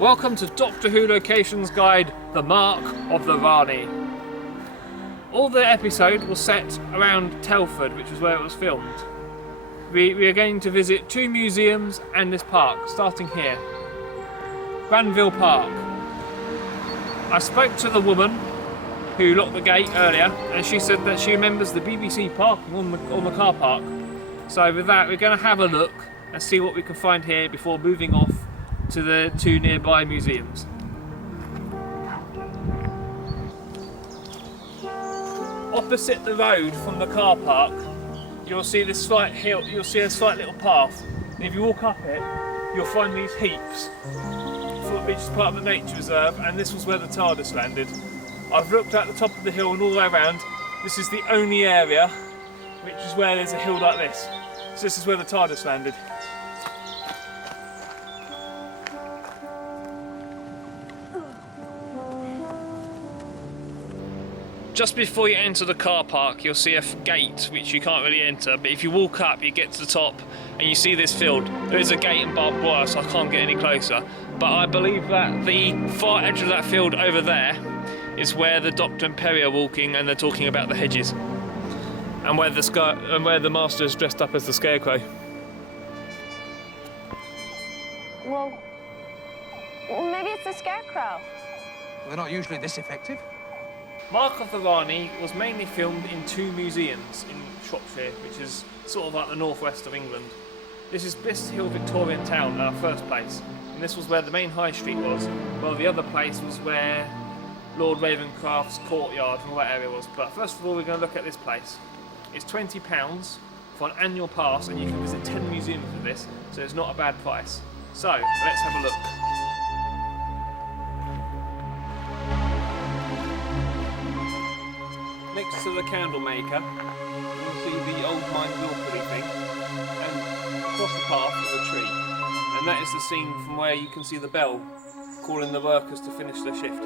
Welcome to Doctor Who Locations Guide, The Mark of the Rani. All the episode was set around Telford, which is where it was filmed. We are going to visit 2 museums and this park, starting here. Granville Park. I spoke to the woman who locked the gate earlier, and she said that she remembers the BBC parking on the car park. So with that, we're going to have a look and see what we can find here before moving off to the 2 nearby museums. Opposite the road from the car park, you'll see this slight hill. You'll see a slight little path. And if you walk up it, you'll find these heaps, which is part of the nature reserve. And this was where the TARDIS landed. I've looked at the top of the hill and all the way around. This is the only area which is where there's a hill like this. So this is where the TARDIS landed. Just before you enter the car park, you'll see a gate which you can't really enter, but if you walk up you get to the top and you see this field. There is a gate and barbed wire, so I can't get any closer, but I believe that the far edge of that field over there is where the Doctor and Perry are walking, and they're talking about the hedges and where the Master is dressed up as the Scarecrow. Well, maybe it's the Scarecrow. They're not usually this effective. Mark of the Rani was mainly filmed in 2 museums in Shropshire, which is sort of like the northwest of England. This is Blists Hill Victorian town, our first place, and this was where the main high street was, while the other place was where Lord Ravencroft's courtyard and all that area was. But first of all, we're going to look at this place. It's £20 for an annual pass, and you can visit 10 museums with this, so it's not a bad price. So, let's have a look. Next to the candle maker, you'll see the old mine wheel pulley thing, and across the path is a tree. And that is the scene from where you can see the bell calling the workers to finish their shift.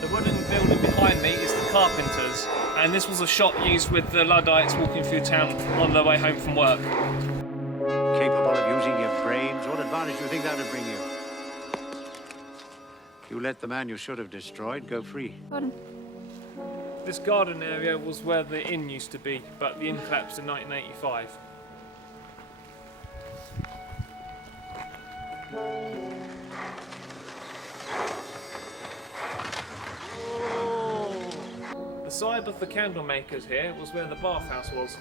The wooden building behind me is the carpenters, and this was a shop used with the Luddites walking through town on their way home from work. Capable of using your brains? What advantage do you think that would bring you? You let the man you should have destroyed go free. Pardon? This garden area was where the inn used to be, but the inn collapsed in 1985. The side of the candle makers here was where the bathhouse was.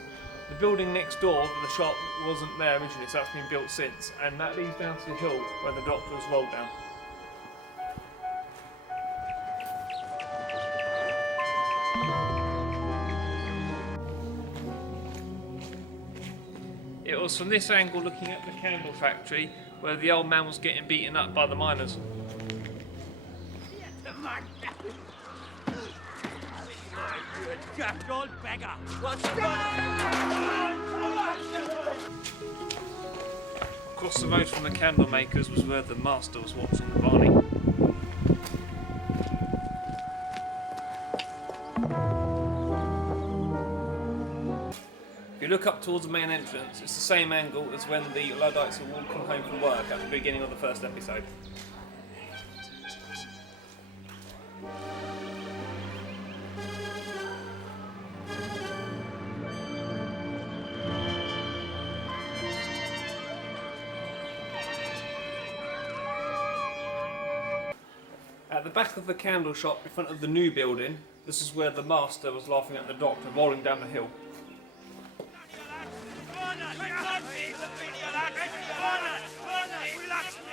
The building next door to the shop wasn't there originally, so that's been built since, and that leads down to the hill where the Doctor was rolled down. It was from this angle, looking at the candle factory, where the old man was getting beaten up by the miners. Across the road from the candle makers was where the Master was watching the Rani. If you look up towards the main entrance, it's the same angle as when the Luddites are walking home from work at the beginning of the first episode. At the back of the candle shop in front of the new building, this is where the Master was laughing at the Doctor rolling down the hill.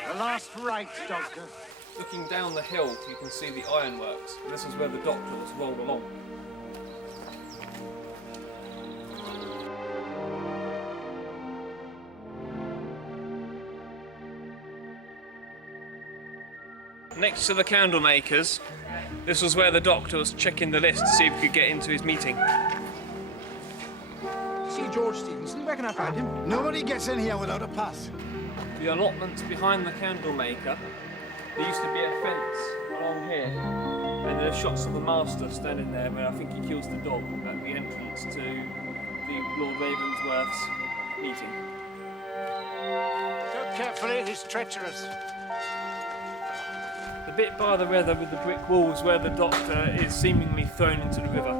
The last right, Doctor. Looking down the hill, you can see the Ironworks, and this is where the Doctor was rolled along. Next to the candle makers, this was where the Doctor was checking the list to see if he could get into his meeting. See George Stevenson? Where can I find him? Nobody gets in here without a pass. The allotments behind the candle maker, there used to be a fence along here, and there's shots of the Master standing there where I think he kills the dog at the entrance to the Lord Ravensworth's meeting. Go carefully, it's treacherous. The bit by the river with the brick walls where the Doctor is seemingly thrown into the river.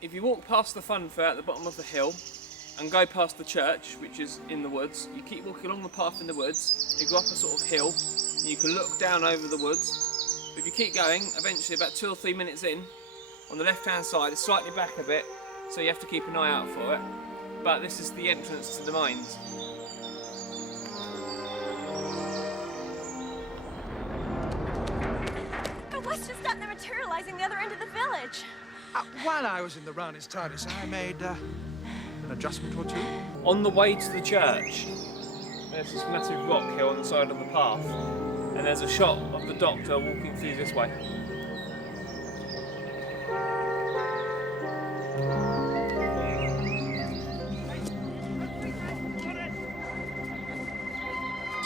If you walk past the fun fair at the bottom of the hill and go past the church, which is in the woods, you keep walking along the path in the woods, you go up a sort of hill and you can look down over the woods. If you keep going, eventually about 2 or 3 minutes in, on the left hand side, it's slightly back a bit, so you have to keep an eye out for it. But this is the entrance to the mines. But what's just up there materializing the other end of the village? While I was in the Rani's TARDIS, I made an adjustment or two. On the way to the church, there's this massive rock here on the side of the path, and there's a shot of the Doctor walking through this way.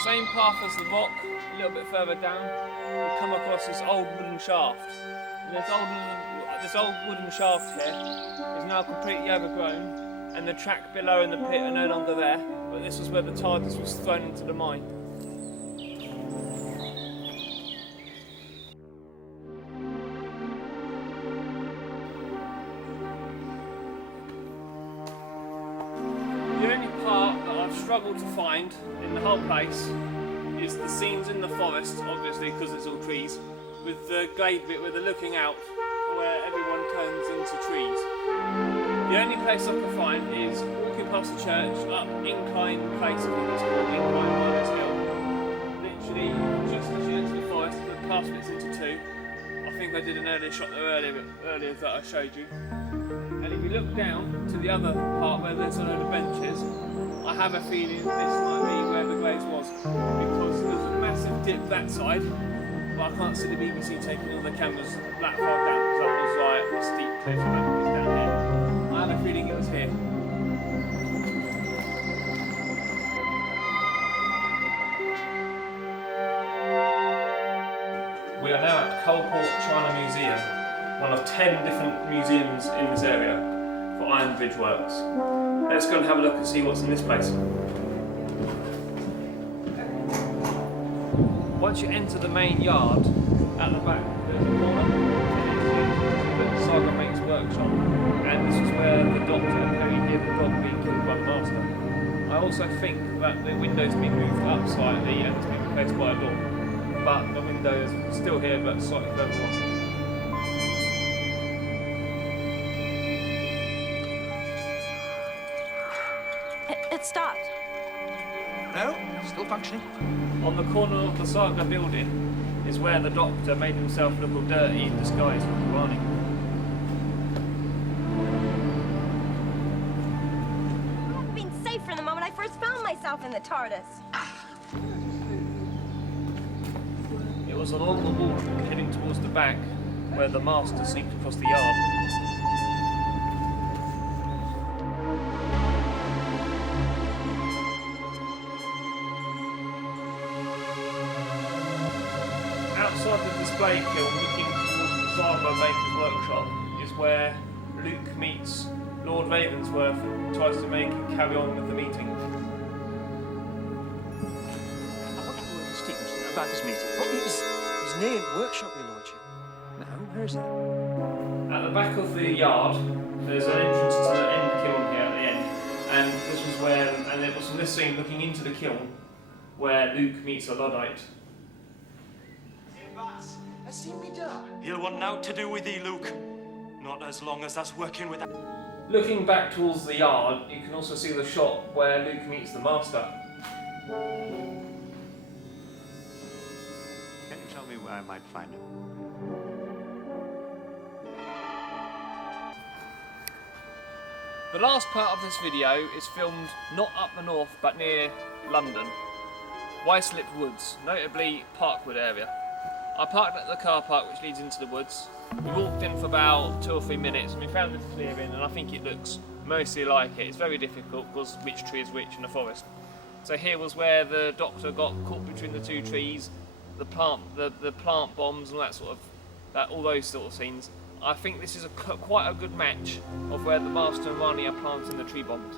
Same path as the rock, a little bit further down, you come across this old wooden shaft. And this old wooden shaft here is now completely overgrown, and the track below and the pit are no longer there, but this was where the TARDIS was thrown into the mine. The only part that I've struggled to find in the whole place is the scenes in the forest, obviously because it's all trees, with the glade bit where they're looking out, where everyone turns into trees. The only place I can find is walking past the church, up incline place, I think it's called incline by this hill. Literally, just as you enter the forest, the path splits into two. I think I did an earlier shot there earlier that I showed you. And if you look down to the other part where there's a load of benches, I have a feeling this might be where the glades was, because there's a massive dip that side, but I can't see the BBC taking all the cameras that far down, because that was like a steep cliff that was down here. I have a feeling it was here. We are now at Coalport China Museum, one of 10 different museums in this area for Ironbridge works. Let's go and have a look and see what's in this place. Once you enter the main yard, at the back there's a corner, the Saga Mate's workshop, and this is where the Doctor carried here the dog being killed by the Master. I also think that the window's been moved up slightly and it's been replaced by a door, but the window is still here but slightly further on. It stopped. No, still functioning. On the corner of the Saga building is where the Doctor made himself look all dirty in disguise for Rani. I would have been safer the moment I first found myself in the TARDIS. It was along the wall heading towards the back where the Master seemed to cross the yard. Outside the display kiln, looking towards the Saga Maker's workshop, is where Luke meets Lord Ravensworth and tries to make him carry on with the meeting. I want to go over Stevenson about this meeting. What is his name? Workshop, your lordship. No, where is it? At the back of the yard, there's an entrance to the end kiln here at the end, and this was where, and it was from this scene looking into the kiln where Luke meets a Luddite. Has seen me done. He'll want naught to do with thee, Luke. Not as long as that's working with that. Looking back towards the yard, you can also see the shop where Luke meets the Master. Can you tell me where I might find him? The last part of this video is filmed not up the north but near London. Ruislip Woods, notably Parkwood area. I parked at the car park which leads into the woods. We walked in for about 2 or 3 minutes and we found this clearing, and I think it looks mostly like it. It's very difficult because which tree is which in the forest. So here was where the Doctor got caught between the two trees, the plant bombs and all that sort of all those sort of scenes. I think this is quite a good match of where the Master and Rani are planting the tree bombs.